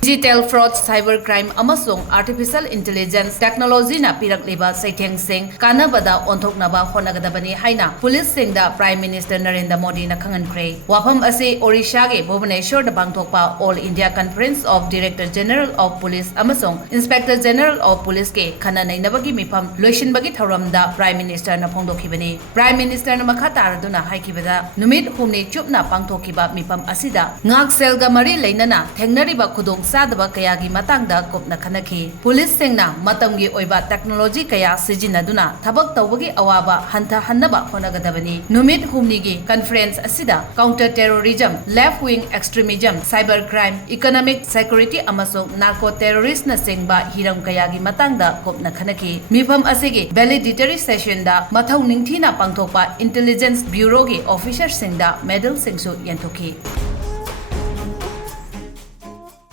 Digital fraud, cyber crime, Amasung artificial intelligence technology na Pirakliba CHEITHENG sing KANNABADA Onthoknaba Hotnagadabani haina police sing da Prime Minister Narendra Modi na khangankre. Wafam ase Odisha ge Bhubaneswar da pangthokpa All India Conference of Director General of Police Amasung Inspector General of Police ke khana nainabagi mifam loisinbagi thoram da Prime Minister na phongdokhibani. Prime Minister na makha taraduna haikibada numit humni chupna pangthokiba mifam asida ngak sel ga mari leinana thengnariba khudong sadaba kaya gi matangda kopna khanaki. Police singna matamgi oiba technology kaya sijinaduna thabak tawbagi awaba hantha hannaba honagadabani. Numit humni gi conference asida counter terrorism, left wing extremism, cyber crime, economic security amasung narco terrorist na singba hiram kaya gi matangda kopna khanaki. Mifam asigi valedictory session da mathau ningthina pangthokpa intelligence bureau gi officer singda medal singsu yanthoki.